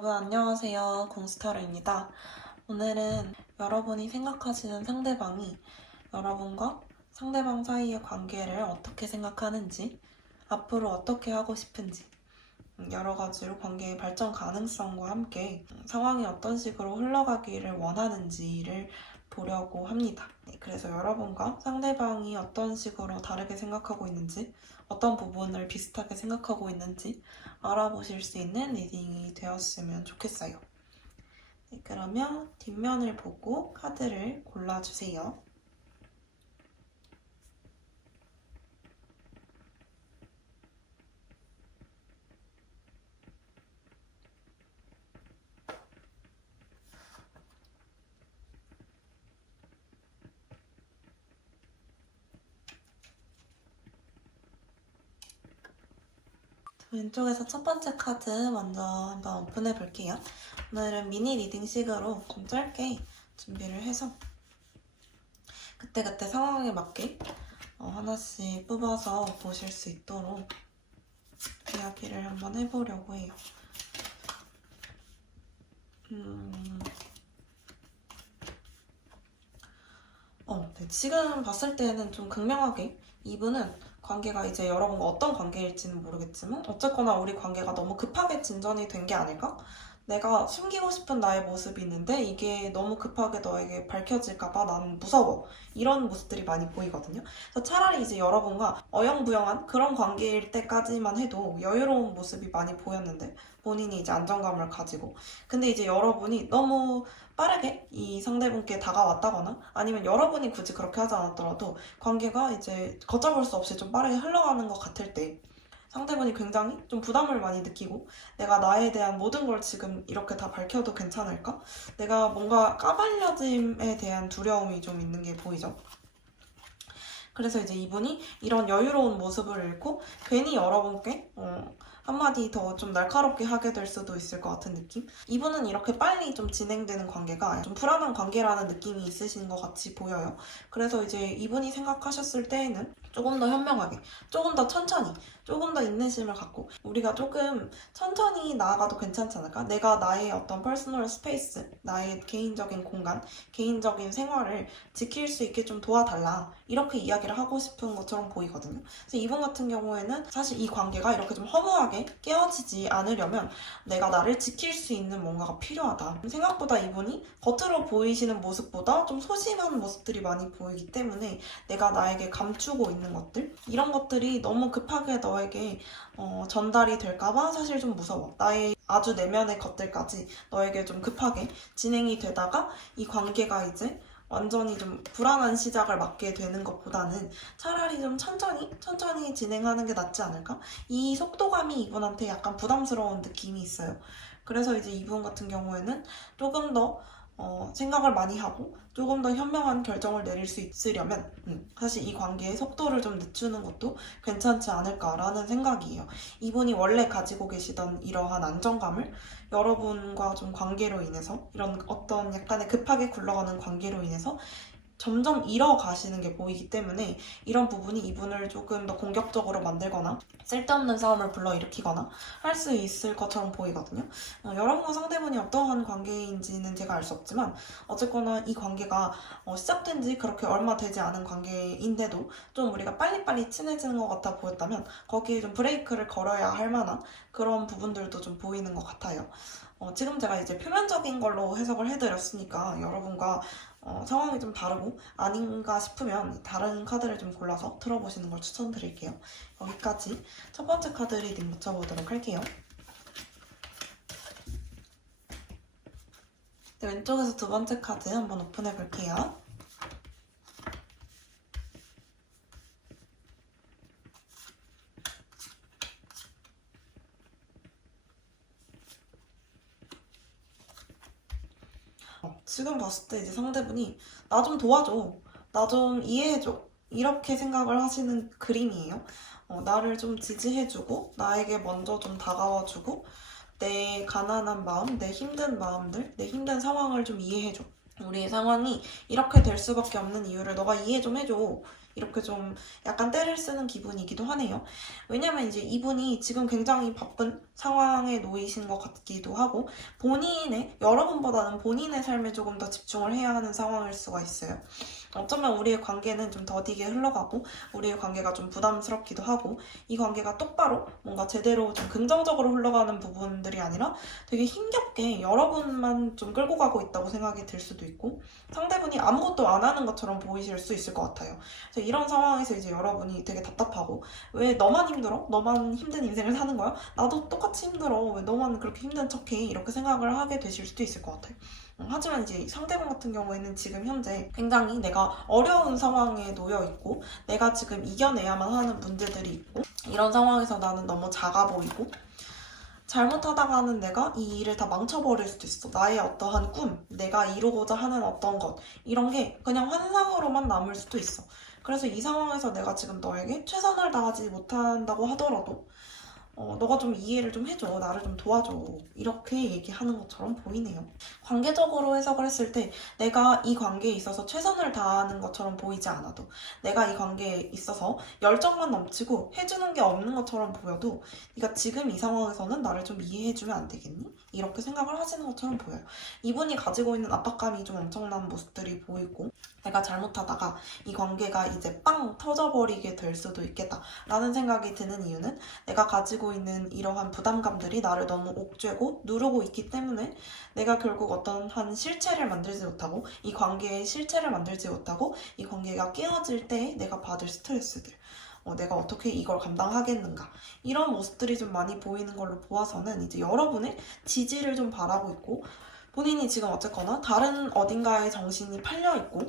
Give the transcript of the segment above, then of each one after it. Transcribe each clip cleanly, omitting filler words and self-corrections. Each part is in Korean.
여러분 안녕하세요. 공스타르입니다. 오늘은 여러분이 생각하시는 상대방이 여러분과 상대방 사이의 관계를 어떻게 생각하는지, 앞으로 어떻게 하고 싶은지, 여러 가지로 관계의 발전 가능성과 함께 상황이 어떤 식으로 흘러가기를 원하는지를 보려고 합니다. 그래서 여러분과 상대방이 어떤 식으로 다르게 생각하고 있는지, 어떤 부분을 비슷하게 생각하고 있는지 알아보실 수 있는 리딩이 되었으면 좋겠어요. 그러면 뒷면을 보고 카드를 골라주세요. 왼쪽에서 첫 번째 카드 먼저 한번 오픈해 볼게요. 오늘은 미니 리딩식으로 좀 짧게 준비를 해서 그때그때 상황에 맞게 하나씩 뽑아서 보실 수 있도록 이야기를 한번 해보려고 해요. 네, 지금 봤을 때는 좀 극명하게 이분은 관계가 이제 여러분과 어떤 관계일지는 모르겠지만 어쨌거나 우리 관계가 너무 급하게 진전이 된 게 아닐까? 내가 숨기고 싶은 나의 모습이 있는데 이게 너무 급하게 너에게 밝혀질까봐 나는 무서워. 이런 모습들이 많이 보이거든요. 그래서 차라리 이제 여러분과 어영부영한 그런 관계일 때까지만 해도 여유로운 모습이 많이 보였는데 본인이 이제 안정감을 가지고 근데 이제 여러분이 너무 빠르게 이 상대분께 다가왔다거나 아니면 여러분이 굳이 그렇게 하지 않았더라도 관계가 이제 걷잡을 수 없이 좀 빠르게 흘러가는 것 같을 때 상대분이 굉장히 좀 부담을 많이 느끼고 내가 나에 대한 모든 걸 지금 이렇게 다 밝혀도 괜찮을까? 내가 뭔가 까발려짐에 대한 두려움이 좀 있는 게 보이죠? 그래서 이제 이분이 이런 여유로운 모습을 잃고 괜히 여러분께 한마디 더 좀 날카롭게 하게 될 수도 있을 것 같은 느낌? 이분은 이렇게 빨리 좀 진행되는 관계가 좀 불안한 관계라는 느낌이 있으신 것 같이 보여요. 그래서 이제 이분이 생각하셨을 때에는 조금 더 현명하게, 조금 더 천천히, 조금 더 인내심을 갖고 우리가 조금 천천히 나아가도 괜찮지 않을까? 내가 나의 어떤 퍼스널 스페이스, 나의 개인적인 공간, 개인적인 생활을 지킬 수 있게 좀 도와달라. 이렇게 이야기를 하고 싶은 것처럼 보이거든요. 그래서 이분 같은 경우에는 사실 이 관계가 이렇게 좀 허무하게 깨어지지 않으려면 내가 나를 지킬 수 있는 뭔가가 필요하다. 생각보다 이분이 겉으로 보이시는 모습보다 좀 소심한 모습들이 많이 보이기 때문에 내가 나에게 감추고 있는 것들 이런 것들이 너무 급하게 너에게 전달이 될까봐 사실 좀 무서워. 나의 아주 내면의 것들까지 너에게 좀 급하게 진행이 되다가 이 관계가 이제 완전히 좀 불안한 시작을 맞게 되는 것보다는 차라리 좀 천천히 진행하는 게 낫지 않을까? 이 속도감이 이분한테 약간 부담스러운 느낌이 있어요. 그래서 이제 이분 같은 경우에는 조금 더 생각을 많이 하고 조금 더 현명한 결정을 내릴 수 있으려면 사실 이 관계의 속도를 좀 늦추는 것도 괜찮지 않을까라는 생각이에요. 이분이 원래 가지고 계시던 이러한 안정감을 여러분과 좀 관계로 인해서 이런 어떤 약간의 급하게 굴러가는 관계로 인해서 점점 잃어가시는 게 보이기 때문에 이런 부분이 이분을 조금 더 공격적으로 만들거나 쓸데없는 싸움을 불러일으키거나 할 수 있을 것처럼 보이거든요. 여러분과 상대분이 어떠한 관계인지는 제가 알 수 없지만 어쨌거나 이 관계가 시작된 지 그렇게 얼마 되지 않은 관계인데도 좀 우리가 빨리빨리 친해지는 것 같아 보였다면 거기에 좀 브레이크를 걸어야 할 만한 그런 부분들도 좀 보이는 것 같아요. 지금 제가 이제 표면적인 걸로 해석을 해드렸으니까 여러분과 상황이 좀 다르고 아닌가 싶으면 다른 카드를 좀 골라서 들어보시는 걸 추천드릴게요. 여기까지 첫 번째 카드 리딩 붙여보도록 할게요. 네, 왼쪽에서 두 번째 카드 한번 오픈해 볼게요. 지금 봤을 때 이제 상대분이 나 좀 도와줘, 나 좀 이해해줘 이렇게 생각을 하시는 그림이에요. 나를 좀 지지해주고 나에게 먼저 좀 다가와주고 내 가난한 마음, 내 힘든 마음들, 내 힘든 상황을 좀 이해해줘. 우리의 상황이 이렇게 될 수밖에 없는 이유를 너가 이해 좀 해줘. 이렇게 좀 약간 떼를 쓰는 기분이기도 하네요. 왜냐면 이제 이분이 지금 굉장히 바쁜 상황에 놓이신 것 같기도 하고 여러분보다는 본인의 삶에 조금 더 집중을 해야 하는 상황일 수가 있어요. 어쩌면 우리의 관계는 좀 더디게 흘러가고 우리의 관계가 좀 부담스럽기도 하고 이 관계가 똑바로 뭔가 제대로 좀 긍정적으로 흘러가는 부분들이 아니라 되게 힘겹게 여러분만 좀 끌고 가고 있다고 생각이 들 수도 있고 상대분이 아무것도 안 하는 것처럼 보이실 수 있을 것 같아요. 그래서 이런 상황에서 이제 여러분이 되게 답답하고 왜 너만 힘들어? 너만 힘든 인생을 사는 거야? 나도 똑같이 힘들어. 왜 너만 그렇게 힘든 척해? 이렇게 생각을 하게 되실 수도 있을 것 같아요. 하지만 이제 상대방 같은 경우에는 지금 현재 굉장히 내가 어려운 상황에 놓여 있고 내가 지금 이겨내야만 하는 문제들이 있고 이런 상황에서 나는 너무 작아 보이고 잘못하다가는 내가 이 일을 다 망쳐버릴 수도 있어. 나의 어떠한 꿈, 내가 이루고자 하는 어떤 것 이런 게 그냥 환상으로만 남을 수도 있어. 그래서 이 상황에서 내가 지금 너에게 최선을 다하지 못한다고 하더라도 너가 좀 이해를 좀 해줘. 나를 좀 도와줘. 이렇게 얘기하는 것처럼 보이네요. 관계적으로 해석을 했을 때 내가 이 관계에 있어서 최선을 다하는 것처럼 보이지 않아도 내가 이 관계에 있어서 열정만 넘치고 해주는 게 없는 것처럼 보여도 네가 지금 이 상황에서는 나를 좀 이해해주면 안 되겠니? 이렇게 생각을 하시는 것처럼 보여요. 이분이 가지고 있는 압박감이 좀 엄청난 모습들이 보이고 내가 잘못하다가 이 관계가 이제 빵 터져버리게 될 수도 있겠다 라는 생각이 드는 이유는 내가 가지고 있는 이러한 부담감들이 나를 너무 옥죄고 누르고 있기 때문에 내가 결국 어떤 한 실체를 만들지 못하고 이 관계의 실체를 만들지 못하고 이 관계가 깨어질 때 내가 받을 스트레스들 내가 어떻게 이걸 감당하겠는가 이런 모습들이 좀 많이 보이는 걸로 보아서는 이제 여러분의 지지를 좀 바라고 있고 본인이 지금 어쨌거나 다른 어딘가에 정신이 팔려 있고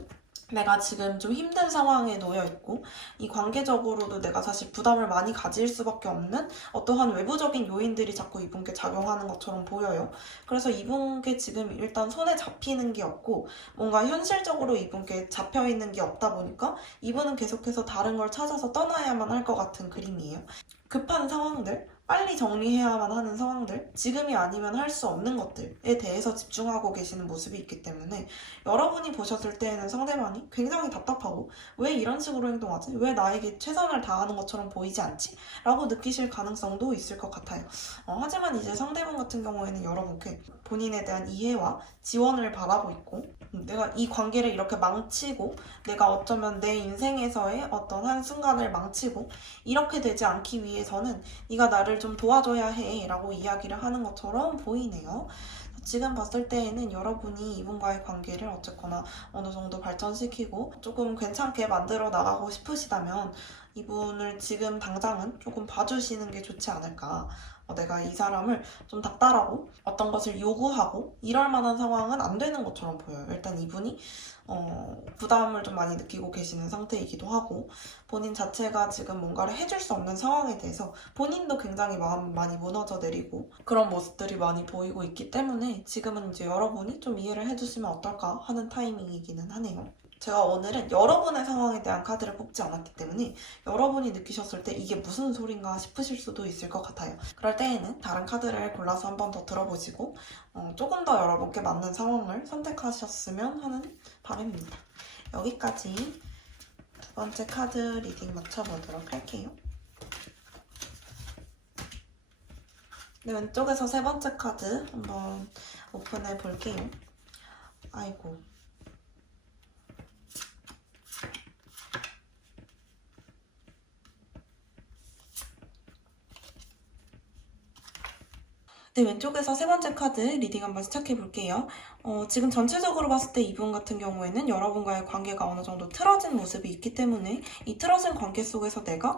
내가 지금 좀 힘든 상황에 놓여 있고 이 관계적으로도 내가 사실 부담을 많이 가질 수밖에 없는 어떠한 외부적인 요인들이 자꾸 이분께 작용하는 것처럼 보여요. 그래서 이분께 지금 일단 손에 잡히는 게 없고 뭔가 현실적으로 이분께 잡혀있는 게 없다 보니까 이분은 계속해서 다른 걸 찾아서 떠나야만 할 것 같은 그림이에요. 급한 상황들, 빨리 정리해야만 하는 상황들, 지금이 아니면 할 수 없는 것들에 대해서 집중하고 계시는 모습이 있기 때문에 여러분이 보셨을 때에는 상대방이 굉장히 답답하고 왜 이런 식으로 행동하지? 왜 나에게 최선을 다하는 것처럼 보이지 않지? 라고 느끼실 가능성도 있을 것 같아요. 하지만 이제 상대방 같은 경우에는 여러분께 본인에 대한 이해와 지원을 바라고 있고 내가 이 관계를 이렇게 망치고 내가 어쩌면 내 인생에서의 어떤 한 순간을 망치고 이렇게 되지 않기 위해서는 네가 나를 좀 도와줘야 해 라고 이야기를 하는 것처럼 보이네요. 지금 봤을 때에는 여러분이 이분과의 관계를 어쨌거나 어느 정도 발전시키고 조금 괜찮게 만들어 나가고 싶으시다면 이분을 지금 당장은 조금 봐주시는 게 좋지 않을까. 내가 이 사람을 좀 닥달하고 어떤 것을 요구하고 이럴 만한 상황은 안 되는 것처럼 보여요. 일단 이분이 부담을 좀 많이 느끼고 계시는 상태이기도 하고 본인 자체가 지금 뭔가를 해줄 수 없는 상황에 대해서 본인도 굉장히 마음 많이 무너져 내리고 그런 모습들이 많이 보이고 있기 때문에 지금은 이제 여러분이 좀 이해를 해주시면 어떨까 하는 타이밍이기는 하네요. 제가 오늘은 여러분의 상황에 대한 카드를 뽑지 않았기 때문에 여러분이 느끼셨을 때 이게 무슨 소린가 싶으실 수도 있을 것 같아요. 그럴 때에는 다른 카드를 골라서 한 번 더 들어보시고 조금 더 여러분께 맞는 상황을 선택하셨으면 하는 바람입니다. 여기까지 두 번째 카드 리딩 맞춰보도록 할게요. 네, 왼쪽에서 세 번째 카드 한번 오픈해 볼게요. 아이고. 네, 왼쪽에서 세 번째 카드 리딩 한번 시작해 볼게요. 지금 전체적으로 봤을 때 이분 같은 경우에는 여러분과의 관계가 어느 정도 틀어진 모습이 있기 때문에 이 틀어진 관계 속에서 내가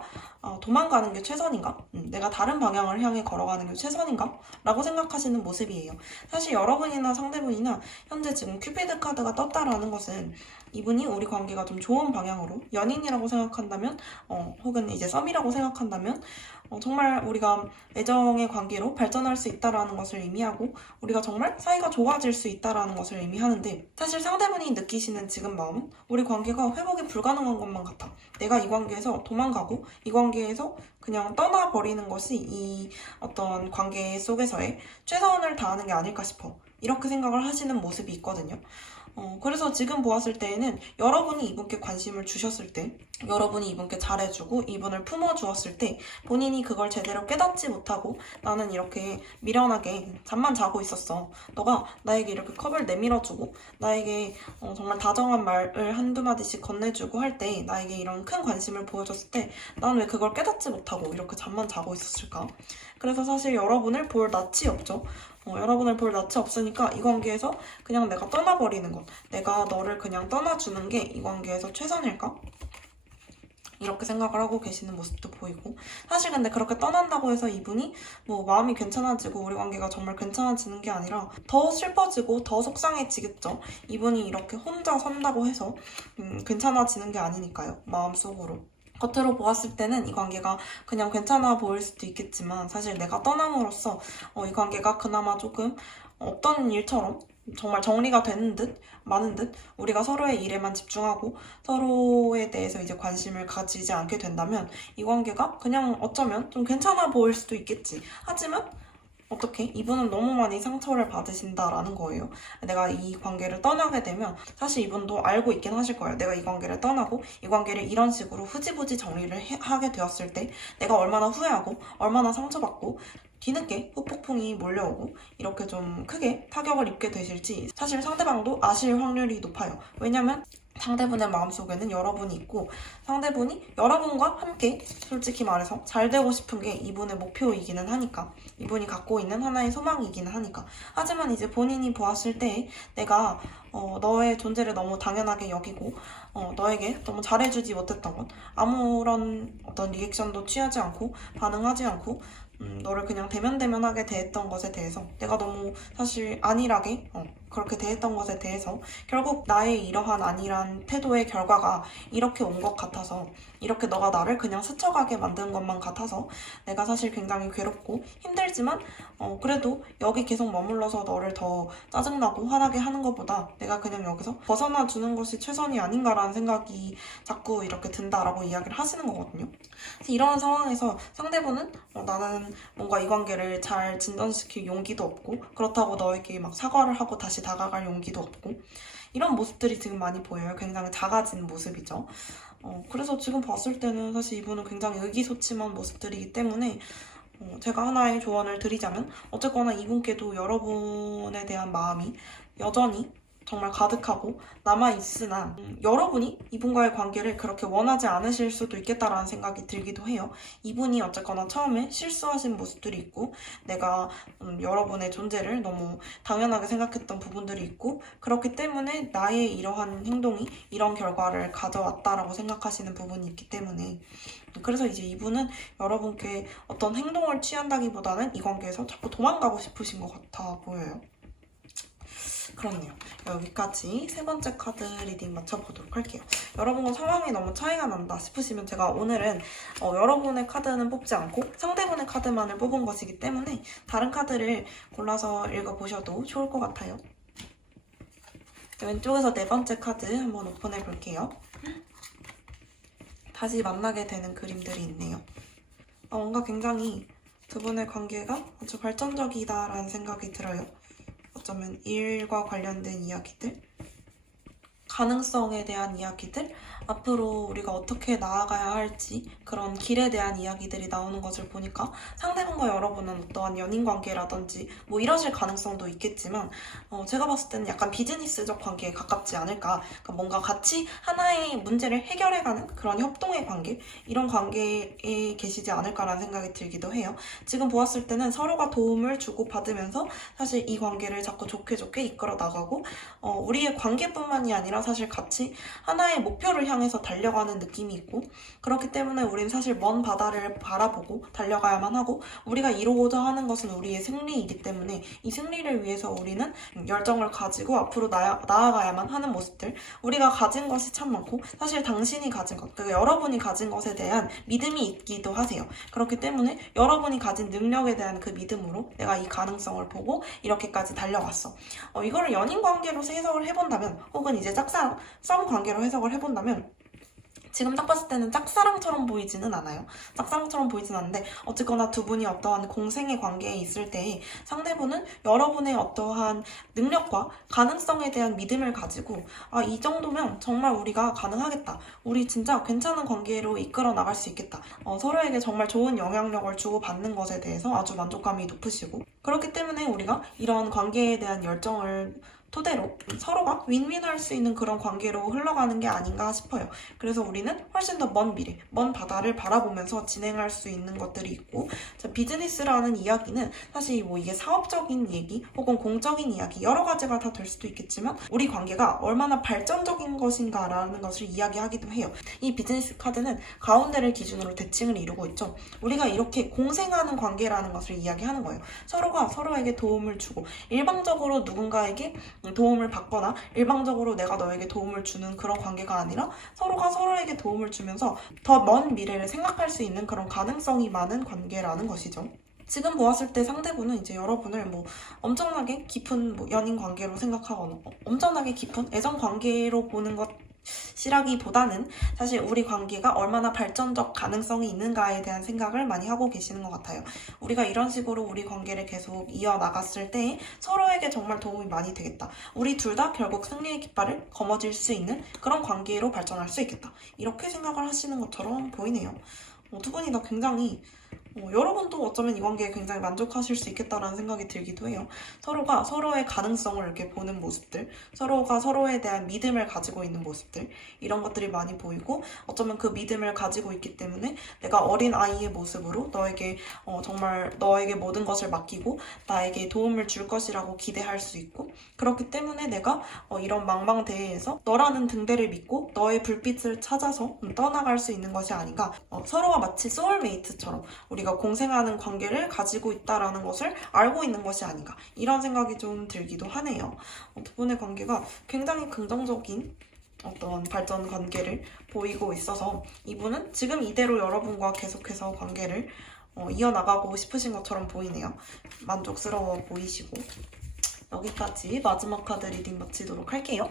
도망가는 게 최선인가? 내가 다른 방향을 향해 걸어가는 게 최선인가? 라고 생각하시는 모습이에요. 사실 여러분이나 상대분이나 현재 지금 큐피드 카드가 떴다라는 것은 이분이 우리 관계가 좀 좋은 방향으로 연인이라고 생각한다면 혹은 이제 썸이라고 생각한다면 정말 우리가 애정의 관계로 발전할 수 있다라는 것을 의미하고 우리가 정말 사이가 좋아질 수 있다라는 것을 의미하는데 사실 상대분이 느끼시는 지금 마음은 우리 관계가 회복이 불가능한 것만 같아. 내가 이 관계에서 도망가고 이 관계에서 그냥 떠나버리는 것이 이 어떤 관계 속에서의 최선을 다하는 게 아닐까 싶어. 이렇게 생각을 하시는 모습이 있거든요. 그래서 지금 보았을 때에는 여러분이 이분께 관심을 주셨을 때, 여러분이 이분께 잘해주고 이분을 품어주었을 때 본인이 그걸 제대로 깨닫지 못하고 나는 이렇게 미련하게 잠만 자고 있었어. 너가 나에게 이렇게 컵을 내밀어주고 나에게 정말 다정한 말을 한두 마디씩 건네주고 할 때 나에게 이런 큰 관심을 보여줬을 때 난 왜 그걸 깨닫지 못하고 이렇게 잠만 자고 있었을까? 그래서 사실 여러분을 볼 낯이 없죠. 여러분을 볼 낯이 없으니까 이 관계에서 그냥 내가 떠나버리는 것, 내가 너를 그냥 떠나주는 게 이 관계에서 최선일까? 이렇게 생각을 하고 계시는 모습도 보이고, 사실 근데 그렇게 떠난다고 해서 이분이 뭐 마음이 괜찮아지고 우리 관계가 정말 괜찮아지는 게 아니라 더 슬퍼지고 더 속상해지겠죠. 이분이 이렇게 혼자 산다고 해서 괜찮아지는 게 아니니까요. 마음속으로. 겉으로 보았을 때는 이 관계가 그냥 괜찮아 보일 수도 있겠지만 사실 내가 떠남으로써 이 관계가 그나마 조금 없던 일처럼 정말 정리가 되는 듯 많은 듯 우리가 서로의 일에만 집중하고 서로에 대해서 이제 관심을 가지지 않게 된다면 이 관계가 그냥 어쩌면 좀 괜찮아 보일 수도 있겠지. 하지만 어떻게? 이분은 너무 많이 상처를 받으신다라는 거예요. 내가 이 관계를 떠나게 되면 사실 이분도 알고 있긴 하실 거예요. 내가 이 관계를 떠나고 이 관계를 이런 식으로 흐지부지 정리를 하게 되었을 때 내가 얼마나 후회하고 얼마나 상처받고 뒤늦게 후폭풍이 몰려오고 이렇게 좀 크게 타격을 입게 되실지 사실 상대방도 아실 확률이 높아요. 왜냐면 상대분의 마음속에는 여러분이 있고 상대분이 여러분과 함께 솔직히 말해서 잘 되고 싶은 게 이분의 목표이기는 하니까 이분이 갖고 있는 하나의 소망이기는 하니까 하지만 이제 본인이 보았을 때 내가 너의 존재를 너무 당연하게 여기고 너에게 너무 잘해주지 못했던 것 아무런 어떤 리액션도 취하지 않고 반응하지 않고 너를 그냥 대면대면하게 대했던 것에 대해서 내가 너무 사실 안일하게 그렇게 대했던 것에 대해서 결국 나의 이러한 안일한 태도의 결과가 이렇게 온 것 같아서 이렇게 너가 나를 그냥 스쳐가게 만든 것만 같아서 내가 사실 굉장히 괴롭고 힘들지만 그래도 여기 계속 머물러서 너를 더 짜증나고 화나게 하는 것보다 내가 그냥 여기서 벗어나 주는 것이 최선이 아닌가라는 생각이 자꾸 이렇게 든다라고 이야기를 하시는 거거든요. 그래서 이런 상황에서 상대분은 나는 뭔가 이 관계를 잘 진전시킬 용기도 없고 그렇다고 너에게 막 사과를 하고 다시 다가갈 용기도 없고 이런 모습들이 지금 많이 보여요. 굉장히 작아진 모습이죠. 그래서 지금 봤을 때는 사실 이분은 굉장히 의기소침한 모습들이기 때문에 제가 하나의 조언을 드리자면 어쨌거나 이분께도 여러분에 대한 마음이 여전히 정말 가득하고 남아있으나 여러분이 이분과의 관계를 그렇게 원하지 않으실 수도 있겠다라는 생각이 들기도 해요. 이분이 어쨌거나 처음에 실수하신 모습들이 있고 내가 여러분의 존재를 너무 당연하게 생각했던 부분들이 있고 그렇기 때문에 나의 이러한 행동이 이런 결과를 가져왔다라고 생각하시는 부분이 있기 때문에 그래서 이제 이분은 여러분께 어떤 행동을 취한다기보다는 이 관계에서 자꾸 도망가고 싶으신 것 같아 보여요. 그렇네요. 여기까지 세 번째 카드 리딩 맞춰보도록 할게요. 여러분과 상황이 너무 차이가 난다 싶으시면 제가 오늘은 여러분의 카드는 뽑지 않고 상대분의 카드만을 뽑은 것이기 때문에 다른 카드를 골라서 읽어보셔도 좋을 것 같아요. 왼쪽에서 네 번째 카드 한번 오픈해 볼게요. 다시 만나게 되는 그림들이 있네요. 뭔가 굉장히 두 분의 관계가 아주 발전적이다라는 생각이 들어요. 어쩌면 일과 관련된 이야기들, 가능성에 대한 이야기들, 앞으로 우리가 어떻게 나아가야 할지 그런 길에 대한 이야기들이 나오는 것을 보니까 상대방과 여러분은 어떠한 연인관계라든지 뭐 이러실 가능성도 있겠지만 제가 봤을 때는 약간 비즈니스적 관계에 가깝지 않을까. 그러니까 뭔가 같이 하나의 문제를 해결해가는 그런 협동의 관계 이런 관계에 계시지 않을까라는 생각이 들기도 해요. 지금 보았을 때는 서로가 도움을 주고받으면서 사실 이 관계를 자꾸 좋게 좋게 이끌어 나가고 우리의 관계뿐만이 아니라 사실 같이 하나의 목표를 향해서 달려가는 느낌이 있고 그렇기 때문에 우리는 사실 먼 바다를 바라보고 달려가야만 하고 우리가 이루고자 하는 것은 우리의 승리이기 때문에 이 승리를 위해서 우리는 열정을 가지고 앞으로 나아가야만 하는 모습들 우리가 가진 것이 참 많고 사실 당신이 가진 것 그러니까 여러분이 가진 것에 대한 믿음이 있기도 하세요. 그렇기 때문에 여러분이 가진 능력에 대한 그 믿음으로 내가 이 가능성을 보고 이렇게까지 달려왔어. 이거를 연인관계로 해석을 해본다면 혹은 이제 짝사랑 썸 관계로 해석을 해본다면 지금 딱 봤을 때는 짝사랑처럼 보이지는 않아요. 짝사랑처럼 보이진 않는데 어쨌거나 두 분이 어떠한 공생의 관계에 있을 때 상대분은 여러분의 어떠한 능력과 가능성에 대한 믿음을 가지고 이 정도면 정말 우리가 가능하겠다. 우리 진짜 괜찮은 관계로 이끌어 나갈 수 있겠다. 서로에게 정말 좋은 영향력을 주고받는 것에 대해서 아주 만족감이 높으시고 그렇기 때문에 우리가 이런 관계에 대한 열정을 토대로 서로가 윈윈할 수 있는 그런 관계로 흘러가는 게 아닌가 싶어요. 그래서 우리는 훨씬 더 먼 미래, 먼 바다를 바라보면서 진행할 수 있는 것들이 있고 비즈니스라는 이야기는 사실 뭐 이게 사업적인 얘기 혹은 공적인 이야기 여러 가지가 다 될 수도 있겠지만 우리 관계가 얼마나 발전적인 것인가라는 것을 이야기하기도 해요. 이 비즈니스 카드는 가운데를 기준으로 대칭을 이루고 있죠. 우리가 이렇게 공생하는 관계라는 것을 이야기하는 거예요. 서로가 서로에게 도움을 주고 일방적으로 누군가에게 도움을 받거나 일방적으로 내가 너에게 도움을 주는 그런 관계가 아니라 서로가 서로에게 도움을 주면서 더 먼 미래를 생각할 수 있는 그런 가능성이 많은 관계라는 것이죠. 지금 보았을 때 상대분은 이제 여러분을 뭐 엄청나게 깊은 뭐 연인 관계로 생각하거나 엄청나게 깊은 애정 관계로 보는 것이라기보다는 사실 우리 관계가 얼마나 발전적 가능성이 있는가에 대한 생각을 많이 하고 계시는 것 같아요. 우리가 이런 식으로 우리 관계를 계속 이어나갔을 때 서로에게 정말 도움이 많이 되겠다. 우리 둘 다 결국 승리의 깃발을 거머쥘 수 있는 그런 관계로 발전할 수 있겠다. 이렇게 생각을 하시는 것처럼 보이네요. 두 분이 다 굉장히 여러분도 어쩌면 이 관계에 굉장히 만족하실 수 있겠다라는 생각이 들기도 해요. 서로가 서로의 가능성을 이렇게 보는 모습들, 서로가 서로에 대한 믿음을 가지고 있는 모습들, 이런 것들이 많이 보이고 어쩌면 그 믿음을 가지고 있기 때문에 내가 어린 아이의 모습으로 너에게 정말 너에게 모든 것을 맡기고 나에게 도움을 줄 것이라고 기대할 수 있고 그렇기 때문에 내가 이런 망망대해에서 너라는 등대를 믿고 너의 불빛을 찾아서 떠나갈 수 있는 것이 아닌가. 서로가 마치 소울메이트처럼 우리가 공생하는 관계를 가지고 있다라는 것을 알고 있는 것이 아닌가 이런 생각이 좀 들기도 하네요. 두 분의 관계가 굉장히 긍정적인 어떤 발전 관계를 보이고 있어서 이분은 지금 이대로 여러분과 계속해서 관계를 이어나가고 싶으신 것처럼 보이네요. 만족스러워 보이시고 여기까지 마지막 카드 리딩 마치도록 할게요.